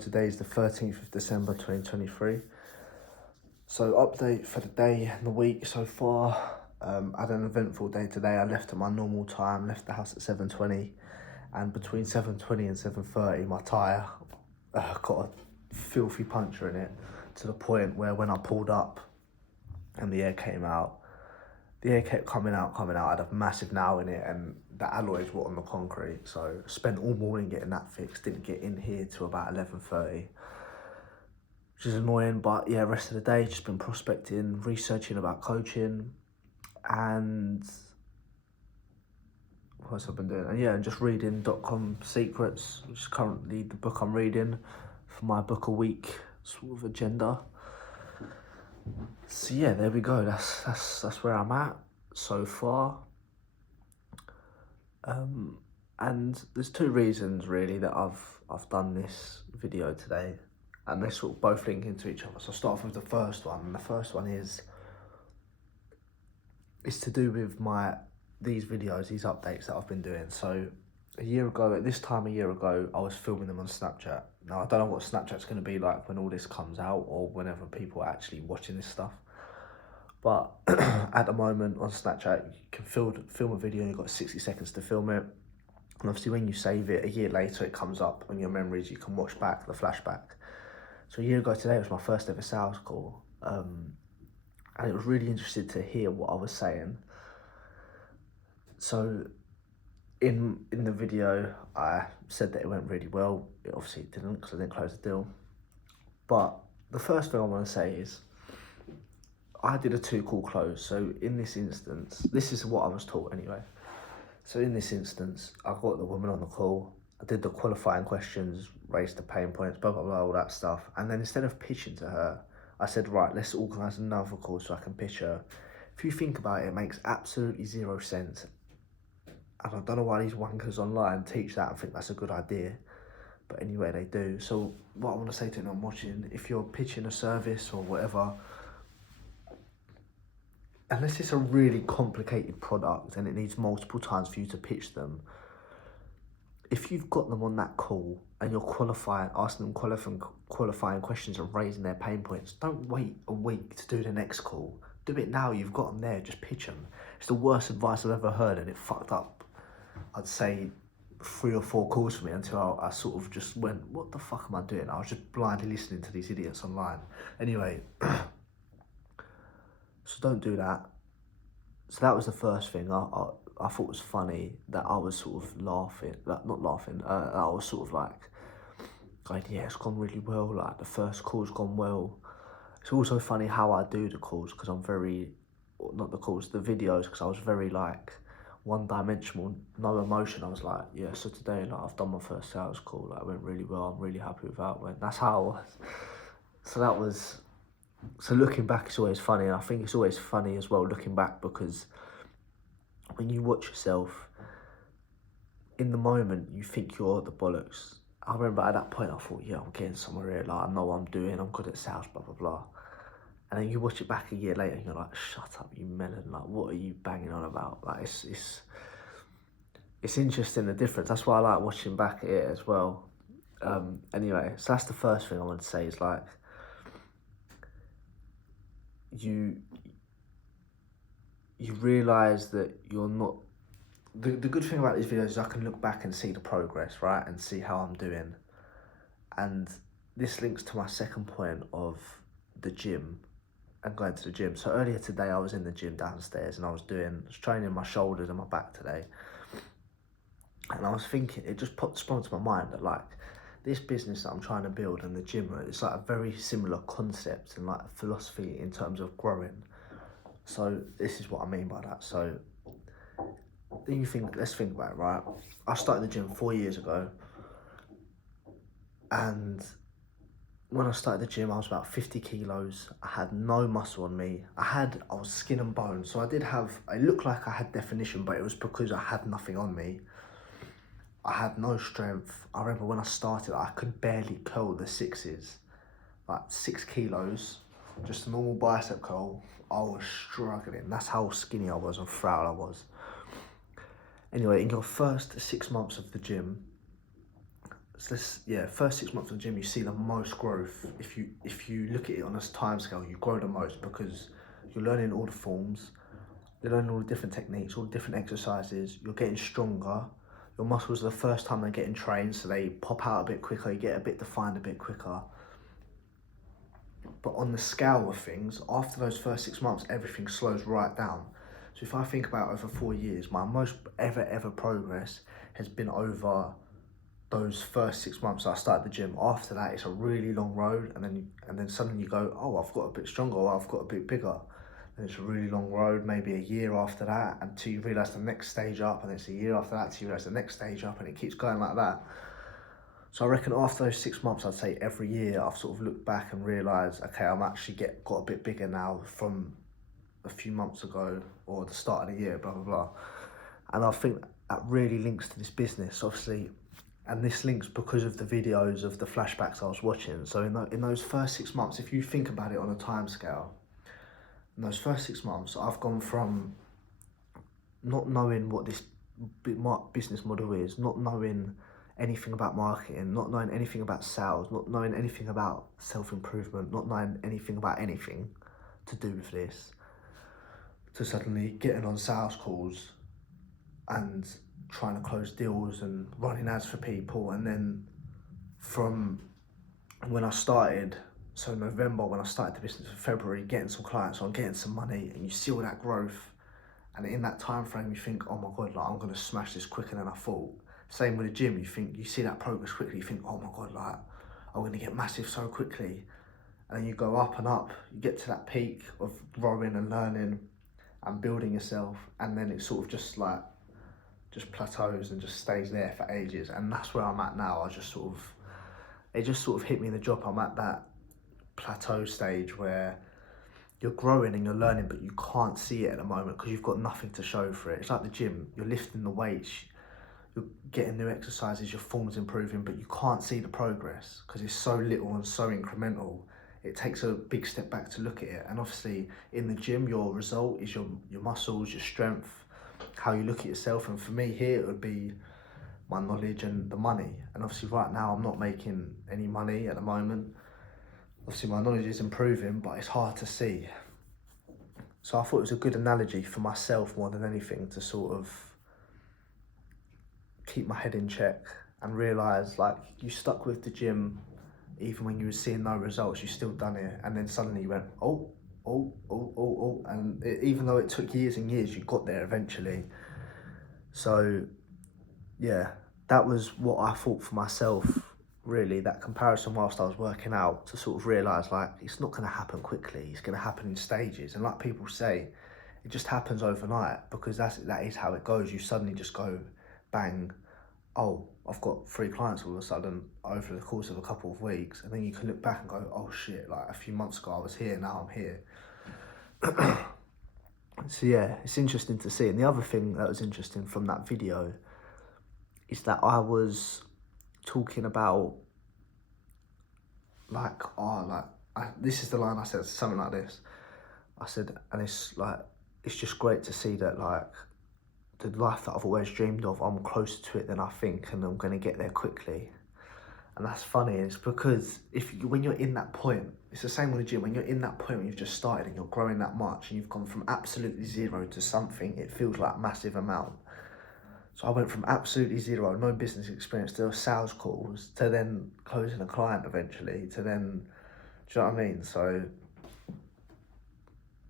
Today is the 13th of December 2023. So update for the day and the week so far. I had an eventful day today. I left at my normal time, left the house at 7:20, and between 7:20 and 7:30 my tyre got a filthy puncture in it, to the point where when I pulled up and the air came out, the air kept coming out. I had a massive nail in it and the alloys were on the concrete. So spent all morning getting that fixed. Didn't get in here till about 11:30, which is annoying. But yeah, rest of the day just been prospecting, researching about coaching, and what else I've been doing? And yeah, and just reading .com Secrets, which is currently the book I'm reading for my book a week sort of agenda. So yeah, there we go. That's where I'm at so far. And there's two reasons really that I've done this video today, and they sort of both link into each other. So I'll start off with the first one. And the first one is to do with these videos, these updates that I've been doing. So a year ago, at this time a year ago, I was filming them on Snapchat. Now I don't know what Snapchat's going to be like when all this comes out, or whenever people are actually watching this stuff. But at the moment on Snapchat, you can film a video and you've got 60 seconds to film it. And obviously when you save it, a year later it comes up on your memories, you can watch back the flashback. So a year ago today was my first ever sales call. And it was really interesting to hear what I was saying. So in the video, I said that it went really well. It obviously didn't, because I didn't close the deal. But the first thing I want to say is, I did a 2-call close. So in this instance, this is what I was taught anyway. So in this instance, I got the woman on the call, I did the qualifying questions, raised the pain points, blah, blah, blah, all that stuff. And then instead of pitching to her, I said, right, let's organise another call so I can pitch her. If you think about it, it makes absolutely zero sense. And I don't know why these wankers online teach that and think that's a good idea. But anyway, they do. So what I want to say to anyone watching, if you're pitching a service or whatever, unless it's a really complicated product and it needs multiple times for you to pitch them, if you've got them on that call and you're asking them qualifying questions and raising their pain points, don't wait a week to do the next call. Do it now, you've got them there, just pitch them. It's the worst advice I've ever heard, and it fucked up, I'd say, 3 or 4 calls for me until I sort of just went, what the fuck am I doing? I was just blindly listening to these idiots online. Anyway, so don't do that. So that was the first thing. I thought was funny that I was sort of laughing, like, not laughing, I was sort of like, going, yeah, it's gone really well, like the first call's gone well. It's also funny how I do the calls, because I'm very, not the calls, the videos, because I was very like one-dimensional, no emotion. I was like, yeah, so today, like, I've done my first sales call, like, it went really well, I'm really happy with how it went. That's how I was. So looking back, it's always funny, and I think it's always funny as well looking back, because when you watch yourself, in the moment, you think you're the bollocks. I remember at that point, I thought, yeah, I'm getting somewhere here, like, I know what I'm doing, I'm good at sales, blah, blah, blah. And then you watch it back a year later, and you're like, shut up, you melon, like, what are you banging on about? Like, it's interesting, the difference. That's why I like watching back at it as well. Anyway, so that's the first thing I want to say, is like, you realise that you're not, the good thing about these videos is I can look back and see the progress, right, and see how I'm doing. And this links to my second point of the gym and going to the gym. So earlier today I was in the gym downstairs, and I was training my shoulders and my back today, and I was thinking, it just sprung to my mind that, like, this business that I'm trying to build and the gym, it's like a very similar concept and like philosophy in terms of growing. So this is what I mean by that. So let's think about it, right? I started the gym 4 years ago, and when I started the gym, I was about 50 kilos. I had no muscle on me. I was skin and bone. So it looked like I had definition, but it was because I had nothing on me. I had no strength. I remember when I started, I could barely curl the 6s, like 6 kilos, just a normal bicep curl. I was struggling. That's how skinny I was and frail I was. Anyway, in your first 6 months of the gym, so this, yeah, first 6 months in the gym, you see the most growth. If you look at it on a time scale, you grow the most because you're learning all the forms, you're learning all the different techniques, all the different exercises, you're getting stronger. Your muscles are the first time they're getting trained, so they pop out a bit quicker, you get a bit defined a bit quicker. But on the scale of things, after those first 6 months, everything slows right down. So if I think about over 4 years, my most ever progress has been over those first 6 months I started the gym. After that, it's a really long road, and then suddenly you go, oh, I've got a bit stronger, or I've got a bit bigger. And it's a really long road, maybe a year after that, until you realise the next stage up, and it's a year after that until you realise the next stage up, and it keeps going like that. So I reckon after those 6 months, I'd say every year I've sort of looked back and realised, okay, I'm actually got a bit bigger now from a few months ago or the start of the year, blah, blah, blah. And I think that really links to this business, obviously. And this links because of the videos of the flashbacks I was watching. So in those first 6 months, if you think about it on a time scale, in those first 6 months, I've gone from not knowing what this business model is, not knowing anything about marketing, not knowing anything about sales, not knowing anything about self-improvement, not knowing anything about anything to do with this, to suddenly getting on sales calls and trying to close deals and running ads for people. And then from when I started, so November, when I started the business in February, getting some clients on, getting some money, and you see all that growth. And in that time frame, you think, oh my God, like I'm gonna smash this quicker than I thought. Same with the gym, you see that progress quickly, you think, oh my God, like I'm gonna get massive so quickly. And then you go up and up, you get to that peak of growing and learning and building yourself, and then it sort of just plateaus and just stays there for ages. And that's where I'm at now. It just sort of hit me in the drop. I'm at that plateau stage where you're growing and you're learning, but you can't see it at the moment because you've got nothing to show for it. It's like the gym, you're lifting the weights, you're getting new exercises, your form's improving, but you can't see the progress because it's so little and so incremental. It takes a big step back to look at it. And obviously in the gym, your result is your muscles, your strength, how you look at yourself. And for me here, it would be my knowledge and the money. And obviously right now I'm not making any money at the moment. Obviously my knowledge is improving, but it's hard to see. So I thought it was a good analogy for myself more than anything to sort of keep my head in check and realise, like, you stuck with the gym even when you were seeing no results, you still done it, and then suddenly you went, and even though it took years and years, you got there eventually. So yeah, that was what I thought for myself, really, that comparison whilst I was working out, to sort of realise, like, it's not going to happen quickly, it's going to happen in stages. And like people say, it just happens overnight, because that is how it goes. You suddenly just go, bang, oh, I've got 3 clients all of a sudden over the course of a couple of weeks. And then you can look back and go, oh shit, like a few months ago I was here, now I'm here. So yeah, it's interesting to see. And the other thing that was interesting from that video is that I was talking about, this is the line I said, something like this. I said, and it's like, it's just great to see that, like, the life that I've always dreamed of, I'm closer to it than I think, and I'm going to get there quickly. And that's funny, it's because when you're in that point, it's the same with the gym, when you're in that point when you've just started and you're growing that much and you've gone from absolutely zero to something, it feels like a massive amount. So I went from absolutely zero, no business experience, to sales calls, to then closing a client eventually, to then, do you know what I mean? So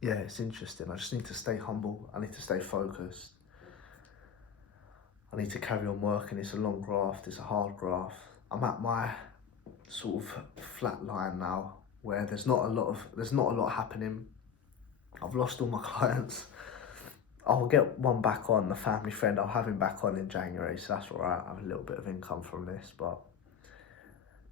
yeah, it's interesting. I just need to stay humble, I need to stay focused. I need to carry on working. It's a long graft, it's a hard graft. I'm at my sort of flat line now, where there's not a lot happening. I've lost all my clients. I'll get one back on, the family friend, I'll have him back on in January, so that's all right. I have a little bit of income from this, but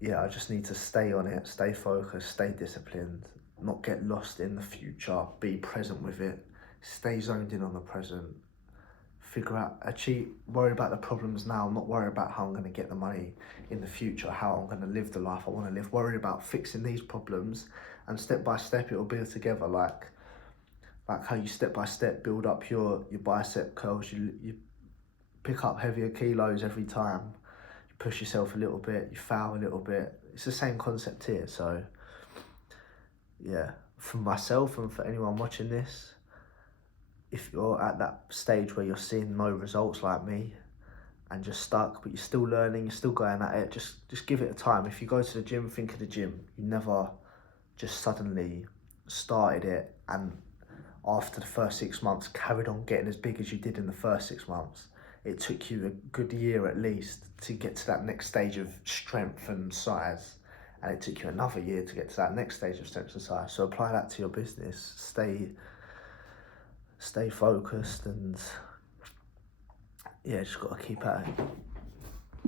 yeah, I just need to stay on it, stay focused, stay disciplined, not get lost in the future, be present with it, stay zoned in on the present, worry about the problems now, not worry about how I'm going to get the money in the future, how I'm going to live the life I want to live. Worry about fixing these problems, and step by step it will build together, like how you step by step build up your bicep curls. You pick up heavier kilos every time, you push yourself a little bit, you fail a little bit. It's the same concept here. So yeah, for myself and for anyone watching this, if you're at that stage where you're seeing no results like me and just stuck, but you're still learning, you're still going at it, just give it a time. If you go to the gym, think of the gym. You never just suddenly started it and after the first 6 months carried on getting as big as you did in the first 6 months. It took you a good year at least to get to that next stage of strength and size. And it took you another year to get to that next stage of strength and size. So apply that to your business. Stay focused and yeah, just got to keep at it.